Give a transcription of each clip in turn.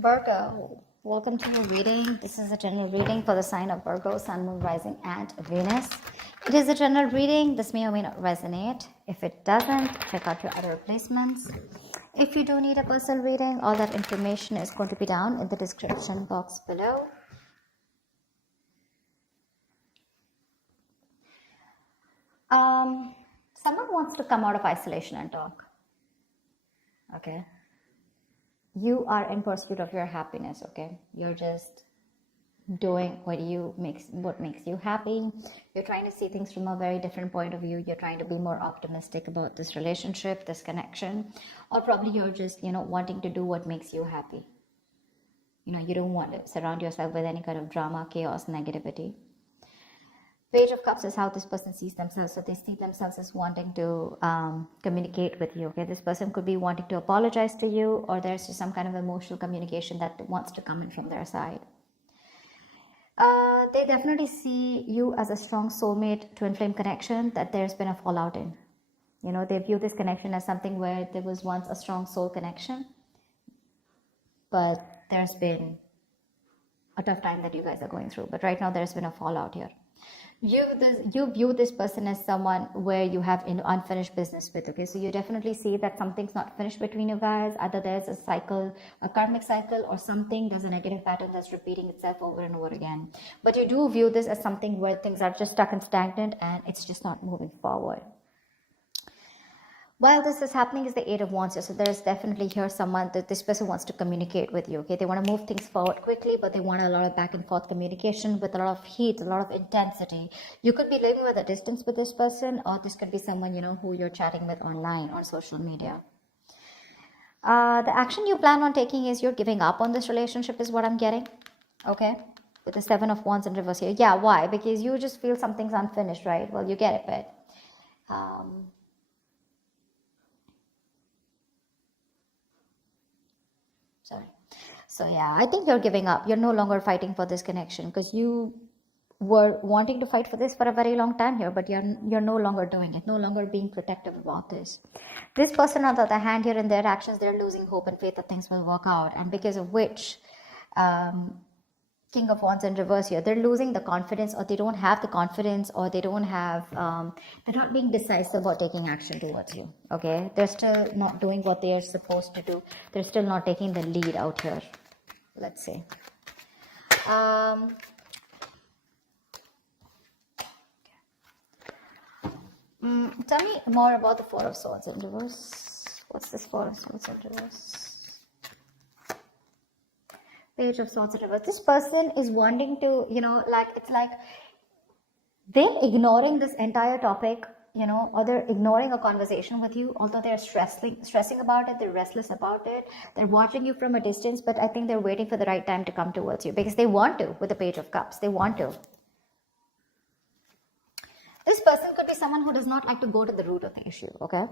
Virgo, welcome to your reading. This is a general reading for the sign of Virgo, Sun, Moon, Rising, and Venus. It is a general reading. This may or may not resonate. If it doesn't, check out your other replacements. If you do need a personal reading, all that information is going to be down in the description box below. Someone wants to come out of isolation and talk. Okay. You are in pursuit of your happiness, okay? You're just doing what makes you happy. You're trying to see things from a very different point of view. You're trying to be more optimistic about this relationship, this connection, or probably you're just, wanting to do what makes you happy. You don't want to surround yourself with any kind of drama, chaos, negativity. Page of Cups is how this person sees themselves. So they see themselves as wanting to communicate with you. Okay, this person could be wanting to apologize to you, or there's just some kind of emotional communication that wants to come in from their side. They definitely see you as a strong soulmate, twin flame connection that there's been a fallout in. They view this connection as something where there was once a strong soul connection, but there's been a tough time that you guys are going through. But right now there's been a fallout here. You view this person as someone where you have unfinished business with. Okay, so you definitely see that something's not finished between you guys. Either there's a cycle, a karmic cycle, or something, there's a negative pattern that's repeating itself over and over again. But you do view this as something where things are just stuck and stagnant and it's just not moving forward. While this is happening is the Eight of Wands here. So there's definitely here someone that this person wants to communicate with you. Okay, they want to move things forward quickly, but they want a lot of back and forth communication with a lot of heat, a lot of intensity. You could be living with a distance with this person, or this could be someone who you're chatting with online on social media. The action you plan on taking is you're giving up on this relationship is what I'm getting. Okay, with the Seven of Wands in reverse here. Yeah, why? Because you just feel something's unfinished, right? Well, you get it, but sorry. So yeah, I think you're giving up. You're no longer fighting for this connection because you were wanting to fight for this for a very long time here, but you're no longer doing it, no longer being protective about this. This person, on the other hand, here in their actions, they're losing hope and faith that things will work out, and because of which, King of Wands in reverse here, they're losing the confidence, or they don't have the confidence, or they don't have, they're not being decisive about taking action towards you. Okay, they're still not doing what they are supposed to do. They're still not taking the lead out here. Let's see. Tell me more about the Four of Swords in reverse. What's this Four of Swords in reverse? Page of Swords in reverse. This person is wanting to, it's like they're ignoring this entire topic, or they're ignoring a conversation with you, although they're stressing about it, they're restless about it, they're watching you from a distance, but I think they're waiting for the right time to come towards you because they want to with the Page of Cups. They want to. This person could be someone who does not like to go to the root of the issue, okay?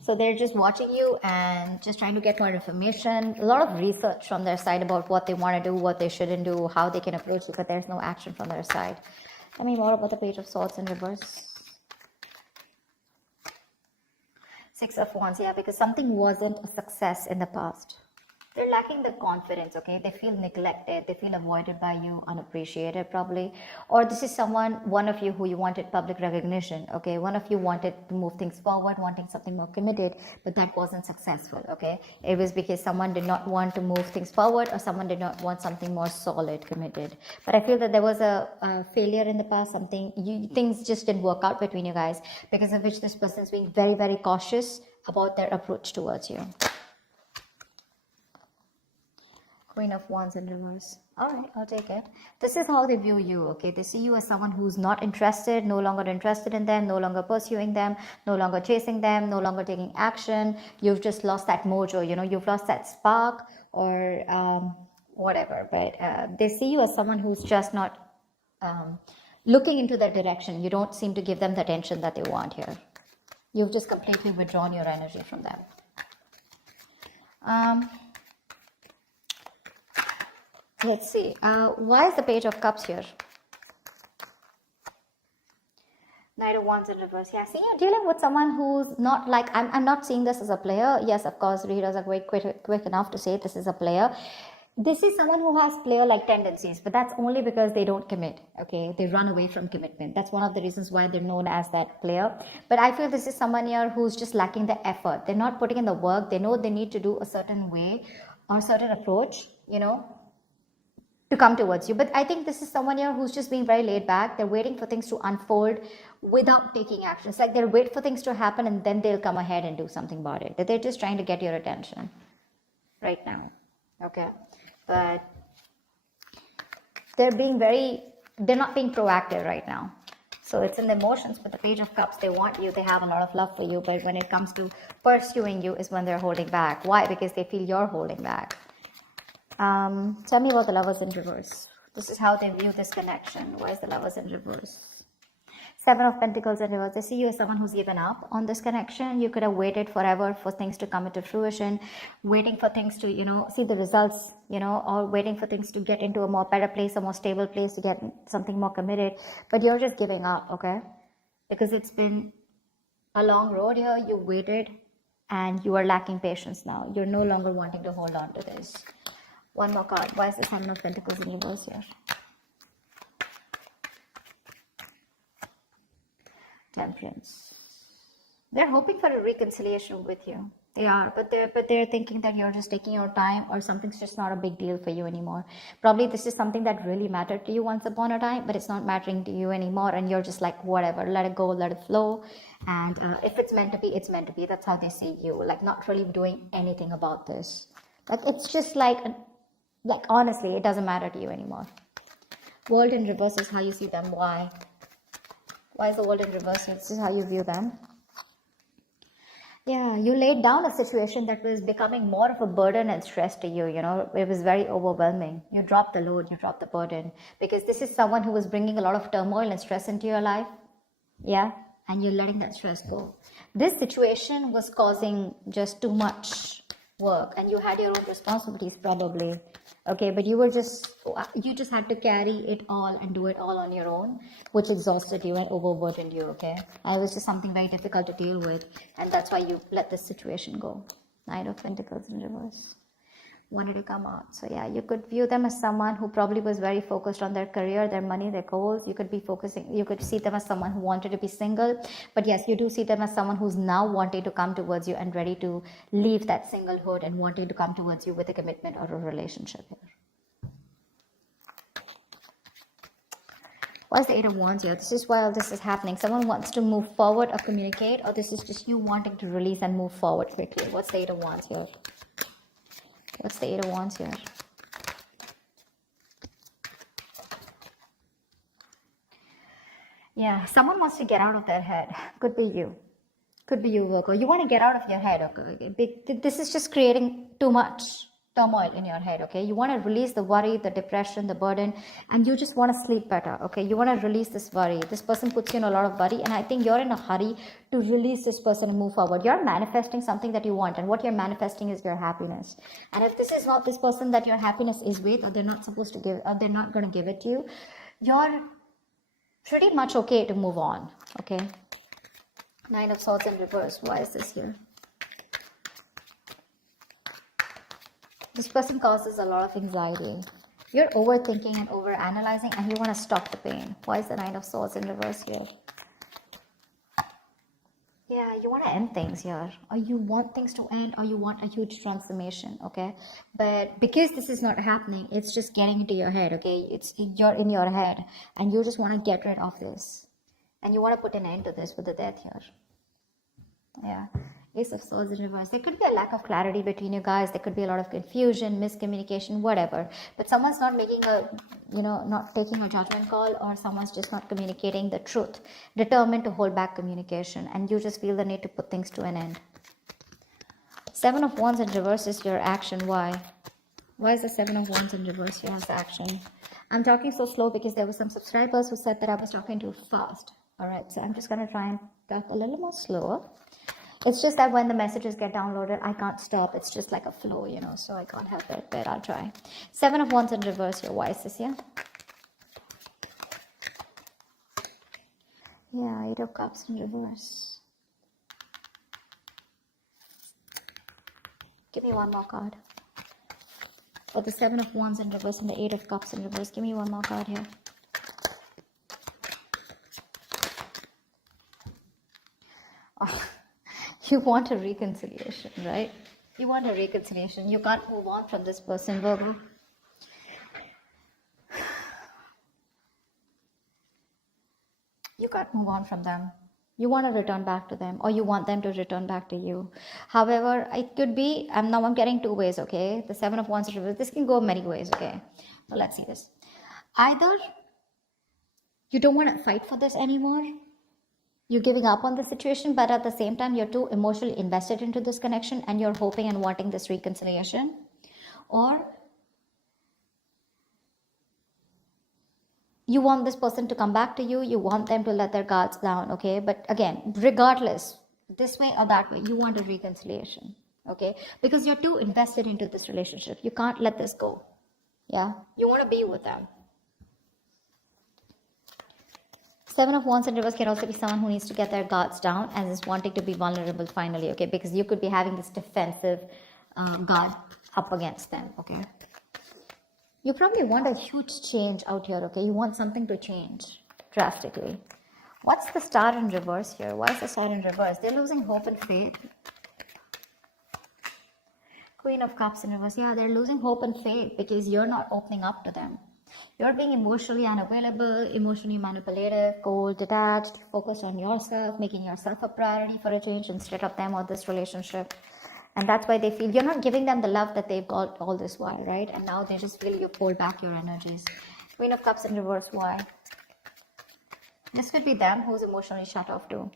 So they're just watching you and just trying to get more information, a lot of research from their side about what they want to do, what they shouldn't do, how they can approach it, but there's no action from their side. Tell me more about the Page of Swords in reverse. Six of Wands, yeah, because something wasn't a success in the past. They're lacking the confidence, okay? They feel neglected, they feel avoided by you, unappreciated probably. Or this is one of you who you wanted public recognition, okay? One of you wanted to move things forward, wanting something more committed, but that wasn't successful, okay? It was because someone did not want to move things forward, or someone did not want something more solid, committed. But I feel that there was a failure in the past, things just didn't work out between you guys, because of which this person is being very, very cautious about their approach towards you. Queen of Wands in reverse. All right, I'll take it. This is how they view you, okay? They see you as someone who's not interested, no longer interested in them, no longer pursuing them, no longer chasing them, no longer taking action. You've just lost that mojo, you've lost that spark or whatever. But they see you as someone who's just not looking into that direction. You don't seem to give them the attention that they want here. You've just completely withdrawn your energy from them. Let's see. Why is the Page of Cups here? Knight of Wands in reverse. Yeah, see, you're dealing with someone who's not like, I'm not seeing this as a player. Yes, of course, readers are quick enough to say this is a player. This is someone who has player-like tendencies, but that's only because they don't commit, okay? They run away from commitment. That's one of the reasons why they're known as that player. But I feel this is someone here who's just lacking the effort. They're not putting in the work. They know they need to do a certain way or a certain approach, you know, to come towards you. But I think this is someone here who's just being very laid back. They're waiting for things to unfold without taking action. It's like they'll wait for things to happen and then they'll come ahead and do something about it. They're just trying to get your attention right now, okay? But they're not being proactive right now. So it's in the emotions. With the Page of Cups, they want you, they have a lot of love for you, but when it comes to pursuing you is when they're holding back. Why? Because they feel you're holding back. Tell me about the Lovers in reverse. This is how they view this connection. Why is the Lovers in reverse? Seven of Pentacles in reverse. They see you as someone who's given up on this connection. You could have waited forever for things to come into fruition, waiting for things to, you know, see the results, you know, or waiting for things to get into a more better place, a more stable place, to get something more committed. But you're just giving up, okay? Because it's been a long road here. You waited and you are lacking patience now. You're no longer wanting to hold on to this. One more card. Why is the Seven of Pentacles in reverse here? Temperance. They're hoping for a reconciliation with you. They are, but they're thinking that you're just taking your time, or something's just not a big deal for you anymore. Probably this is something that really mattered to you once upon a time, but it's not mattering to you anymore, and you're just like, whatever, let it go, let it flow. And if it's meant to be, it's meant to be. That's how they see you, like not really doing anything about this. Like it's just like honestly, it doesn't matter to you anymore. World in reverse is how you see them. Why? Why is the World in reverse? This is how you view them. Yeah, you laid down a situation that was becoming more of a burden and stress to you, you know. It was very overwhelming. You dropped the load, you dropped the burden. Because this is someone who was bringing a lot of turmoil and stress into your life. Yeah, and you're letting that stress go. This situation was causing just too much work, and you had your own responsibilities probably. Okay, but you just had to carry it all and do it all on your own, which exhausted you and overburdened you, okay? And it was just something very difficult to deal with, and that's why you let this situation go. Knight of Pentacles in reverse. Wanted to come out. So yeah, you could view them as someone who probably was very focused on their career, their money, their goals. You could see them as someone who wanted to be single. But yes, you do see them as someone who's now wanting to come towards you and ready to leave that singlehood and wanting to come towards you with a commitment or a relationship here. Why is the Eight of Wands here? This is while this is happening. Someone wants to move forward or communicate, or this is just you wanting to release and move forward quickly. What's the Eight of Wands here? What's the Eight of Wands here? Yeah, someone wants to get out of their head. Could be you. Could be you, Virgo. You want to get out of your head, okay? This is just creating too much turmoil in your head, okay? You want to release the worry, the depression, the burden, and you just want to sleep better, okay? You want to release this worry. This person puts you in a lot of worry, and I think you're in a hurry to release this person and move forward. You're manifesting something that you want, and what you're manifesting is your happiness. And if this is not this person that your happiness is with, or they're not supposed to give, or they're not going to give it to you, you're pretty much okay to move on, okay? Nine of Swords in reverse. Why is this here? This person causes a lot of anxiety. You're overthinking and overanalyzing, and you want to stop the pain. Why is the Nine of Swords in reverse here? Yeah, you want to end things here, or you want things to end, or you want a huge transformation, okay? But because this is not happening, it's just getting into your head, okay? You're in your head, and you just want to get rid of this, and you want to put an end to this with the Death here. Yeah, Ace of Swords in reverse. There could be a lack of clarity between you guys. There could be a lot of confusion, miscommunication, whatever. But someone's not making not taking a judgment call, or someone's just not communicating the truth, determined to hold back communication, and you just feel the need to put things to an end. Seven of Wands in reverse is your action. Why? Why is the Seven of Wands in reverse here as action? I'm talking so slow because there were some subscribers who said that I was talking too fast. Alright, so I'm just going to try and talk a little more slower. It's just that when the messages get downloaded, I can't stop. It's just like a flow, so I can't help it, but I'll try. Seven of Wands in reverse here. Why is this here? Yeah, Eight of Cups in reverse. Give me one more card. For the Seven of Wands in reverse and the Eight of Cups in reverse. Give me one more card here. Oh, you want a reconciliation, right? You want a reconciliation. You can't move on from this person, Virgo. You can't move on from them. You want to return back to them, or you want them to return back to you. However, it could be, I'm getting two ways, okay? The Seven of Wands in reverse. This can go many ways, okay? So let's see this. Either you don't want to fight for this anymore. You're giving up on the situation, but at the same time, you're too emotionally invested into this connection and you're hoping and wanting this reconciliation. Or you want this person to come back to you, you want them to let their guards down, okay? But again, regardless, this way or that way, you want a reconciliation, okay? Because you're too invested into this relationship. You can't let this go, yeah? You want to be with them. Seven of Wands in reverse can also be someone who needs to get their guards down and is wanting to be vulnerable finally, okay? Because you could be having this defensive guard up against them, okay? You probably want a huge change out here, okay? You want something to change drastically. What's the Star in reverse here? Why is the Star in reverse? They're losing hope and faith. Queen of Cups in reverse. Yeah, they're losing hope and faith because you're not opening up to them. You're being emotionally unavailable, emotionally manipulative, cold, detached, focused on yourself, making yourself a priority for a change instead of them or this relationship. And that's why they feel you're not giving them the love that they've got all this while, right? And now they just feel you pull back your energies. Queen of Cups in reverse, why? This could be them who's emotionally shut off too.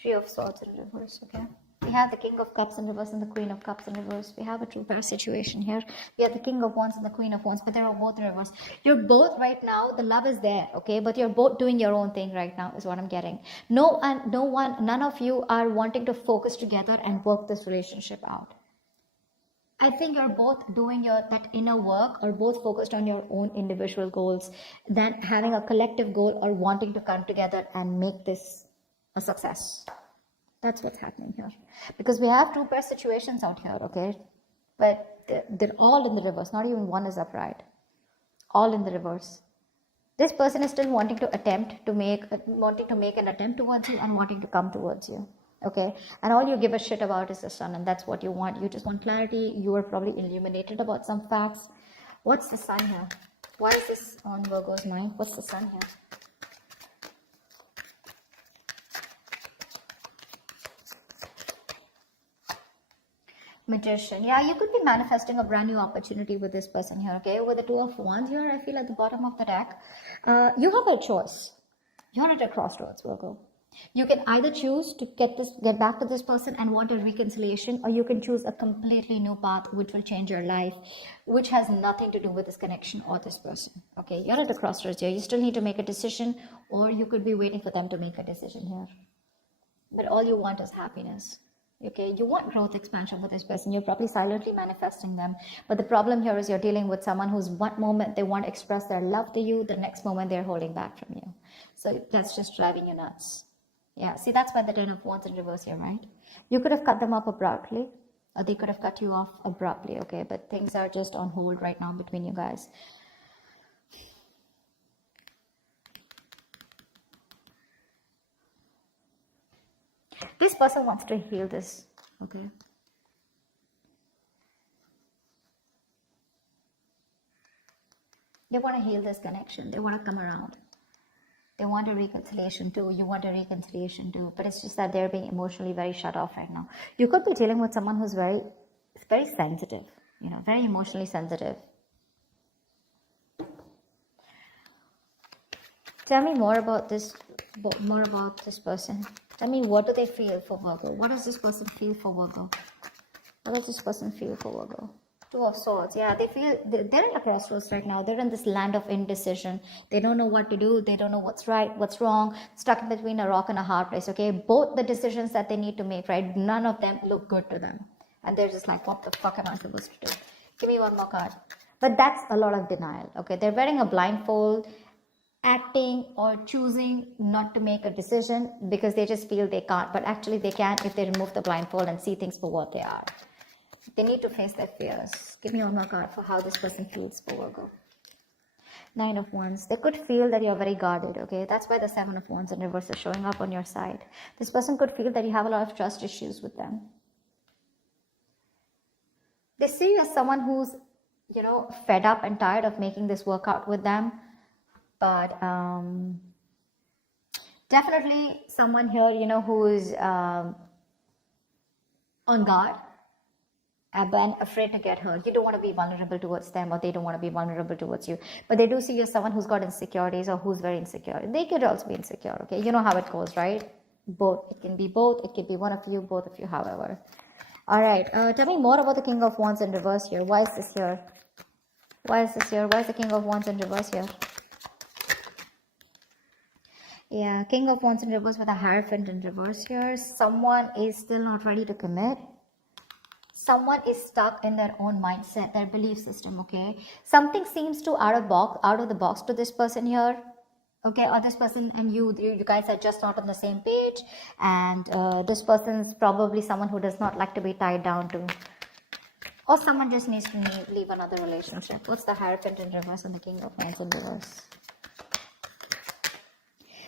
Three of Swords in reverse, okay? We have the King of Cups in reverse and the Queen of Cups in reverse. We have a true pair situation here. We have the King of Wands and the Queen of Wands, but they're both in reverse. You're both right now, the love is there, okay? But you're both doing your own thing right now is what I'm getting. None of you are wanting to focus together and work this relationship out. I think you're both doing that inner work or both focused on your own individual goals than having a collective goal or wanting to come together and make this a success. That's what's happening here. Because we have two pair situations out here, okay? But they're all in the reverse. Not even one is upright. All in the reverse. This person is still wanting to make an attempt towards you and wanting to come towards you. Okay? And all you give a shit about is the Sun, and that's what you want. You just want clarity. You are probably illuminated about some facts. What's the Sun here? Why is this on Virgo's mind? What's the Sun here? Magician. Yeah, you could be manifesting a brand new opportunity with this person here, okay? With the Two of Wands here, I feel at the bottom of the deck, you have a choice. You're at a crossroads, Virgo. You can either choose to get back to this person and want a reconciliation, or you can choose a completely new path which will change your life, which has nothing to do with this connection or this person, okay? You're at a crossroads here. You still need to make a decision, or you could be waiting for them to make a decision here. But all you want is happiness. Okay, you want growth, expansion with this person. You're probably silently manifesting them. But the problem here is you're dealing with someone who's one moment they want to express their love to you, the next moment they're holding back from you. So that's just driving you nuts. Yeah, see, that's why the Ten of Wands in reverse here, right? You could have cut them off abruptly, or they could have cut you off abruptly, okay? But things are just on hold right now between you guys. This person wants to heal this, okay? They want to heal this connection. They want to come around. They want a reconciliation too. You want a reconciliation too. But it's just that they're being emotionally very shut off right now. You could be dealing with someone who's very sensitive, you know, very emotionally sensitive. Tell me more about this person. Tell me, what do they feel for Virgo? What does this person feel for Virgo? What does this person feel for Virgo? Two of Swords. Yeah, they feel they're in a crossroads right now. They're in this land of indecision. They don't know what to do. They don't know what's right, what's wrong. Stuck in between a rock and a hard place. Okay, both the decisions that they need to make, right? None of them look good to them, and they're just like, what the fuck am I supposed to do? Give me one more card. But that's a lot of denial. Okay, they're wearing a blindfold. acting or choosing not to make a decision because they just feel they can't, but actually they can if they remove the blindfold and see things for what they are. They need to face their fears. Give me one more card for how this person feels for Virgo. Nine of Wands. They could feel that you're very guarded, okay? That's why the Seven of Wands in reverse is showing up on your side. This person could feel that you have a lot of trust issues with them. They see you as someone who's, fed up and tired of making this work out with them. But definitely someone here, who's on guard and afraid to get hurt. You don't want to be vulnerable towards them, or they don't want to be vulnerable towards you. But they do see you as someone who's got insecurities or who's very insecure. They could also be insecure, okay? You know how it goes, right? Both. It can be both. It can be one of you, both of you, however. All right. Tell me more about the King of Wands in reverse here. Why is this here? Why is this here? Why is the King of Wands in reverse here? Yeah, King of Wands in reverse with a Hierophant in reverse here. Someone is still not ready to commit. Someone is stuck in their own mindset, their belief system, okay? Something seems to out of the box to this person here, okay? Or this person and you guys are just not on the same page. And this person's probably someone who does not like to be tied down to. Or someone just needs to leave another relationship. What's the Hierophant in reverse and the King of Wands in reverse?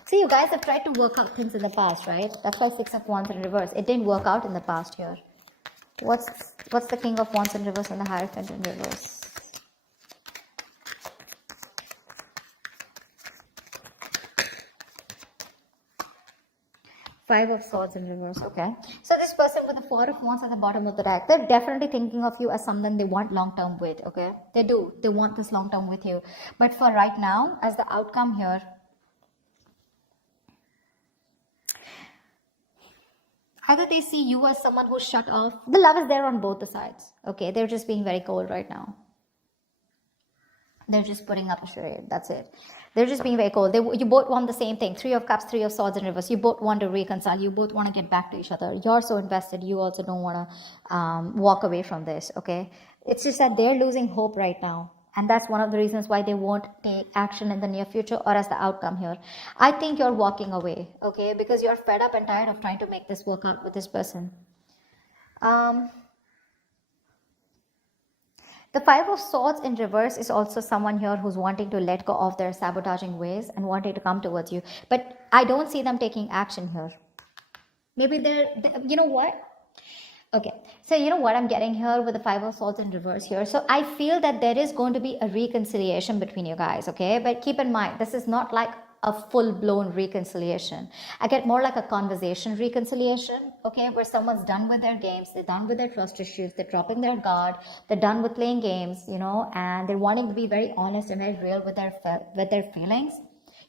See, you guys have tried to work out things in the past, right? That's why Six of Wands in reverse. It didn't work out in the past here. What's the King of Wands in reverse and the Hierophant in reverse? Five of Swords in reverse, okay. So this person with the Four of Wands at the bottom of the deck, they're definitely thinking of you as someone they want long-term with, okay. They do. They want this long-term with you. But for right now, as the outcome here, either they see you as someone who's shut off. The love is there on both the sides, okay. They're just being very cold right now. They're just putting up a charade. That's it. They're just being very cold. You both want the same thing. Three of Cups, Three of Swords in reverse. You both want to reconcile. You both want to get back to each other. You're so invested. You also don't want to walk away from this, okay? It's just that they're losing hope right now. And that's one of the reasons why they won't take action in the near future or as the outcome here. I think you're walking away, okay? Because you're fed up and tired of trying to make this work out with this person. The Five of Swords in reverse is also someone here who's wanting to let go of their sabotaging ways and wanting to come towards you. But I don't see them taking action here. Maybe you know what? Okay, so you know what I'm getting here with the Five of Swords in reverse here. So I feel that there is going to be a reconciliation between you guys, okay? But keep in mind, this is not like a full-blown reconciliation. I get more like a conversation reconciliation, okay, where someone's done with their games, they're done with their trust issues, they're dropping their guard, they're done with playing games, and they're wanting to be very honest and very real with their feelings.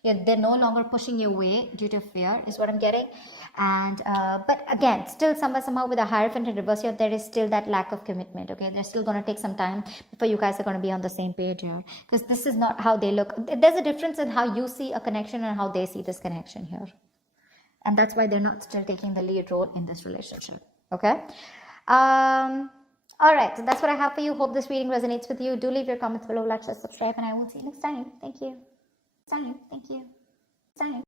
They're no longer pushing you away due to fear, is what I'm getting. And but again, still somehow with a Hierophant in reverse here, there is still that lack of commitment, okay? They're still going to take some time before you guys are going to be on the same page here, because this is not how they look. There's a difference in how you see a connection and how they see this connection here, and that's why they're not still taking the lead role in this relationship, okay? All right, so that's what I have for you. Hope this reading resonates with you. Do leave your comments below, like, share, subscribe, and I will see you next time. Thank you. Thank you.